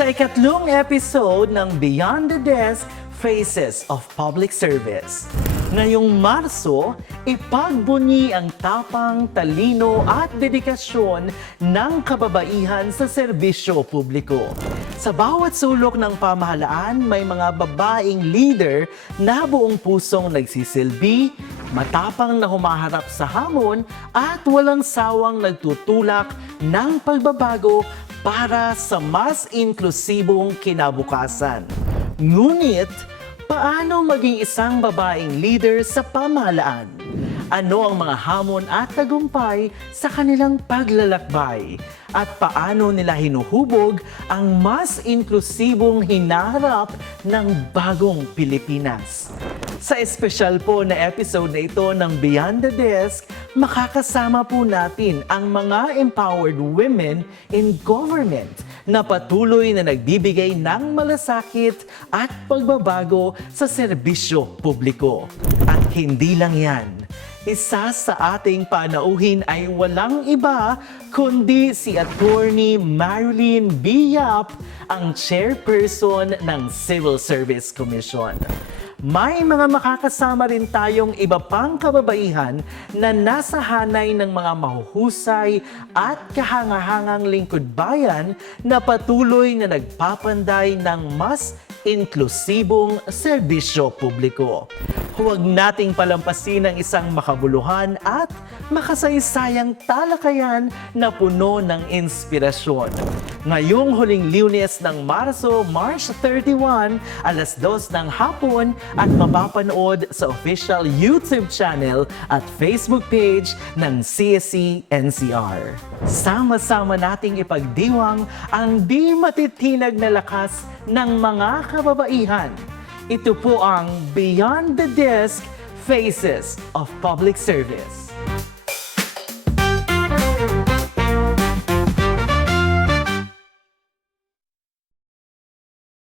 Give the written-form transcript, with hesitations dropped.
Sa ikatlong episode ng Beyond the Desk, Faces of Public Service. Ngayong Marso, ipagbunyi ang tapang, talino at dedikasyon ng kababaihan sa serbisyo publiko. Sa bawat sulok ng pamahalaan, may mga babaeng leader na buong pusong nagsisilbi, matapang na humaharap sa hamon at walang sawang nagtutulak ng pagbabago para sa mas inklusibong kinabukasan. Ngunit, paano maging isang babaeng leader sa pamahalaan? Ano ang mga hamon at tagumpay sa kanilang paglalakbay? At paano nila hinuhubog ang mas inklusibong hinaharap ng bagong Pilipinas? Sa espesyal po na episode na ito ng Beyond the Desk, makakasama po natin ang mga empowered women in government na patuloy na nagbibigay ng malasakit at pagbabago sa serbisyo publiko. At hindi lang yan. Isa sa ating panauhin ay walang iba kundi si Attorney Marilyn B. Yap, ang chairperson ng Civil Service Commission. May mga makakasama rin tayong iba pang kababaihan na nasa hanay ng mga mahuhusay at kahangahangang lingkod bayan na patuloy na nagpapanday ng mas inklusibong serbisyo publiko. Huwag nating palampasin ang isang makabuluhan at makasaysayang talakayan na puno ng inspirasyon. Ngayong huling Lunes ng Marso, March 31, alas 2 ng hapon at mapapanood sa official YouTube channel at Facebook page ng CSE-NCR. Sama-sama nating ipagdiwang ang di matitinag na lakas ng mga kababaihan. Ito po ang Beyond the Desk, Faces of Public Service.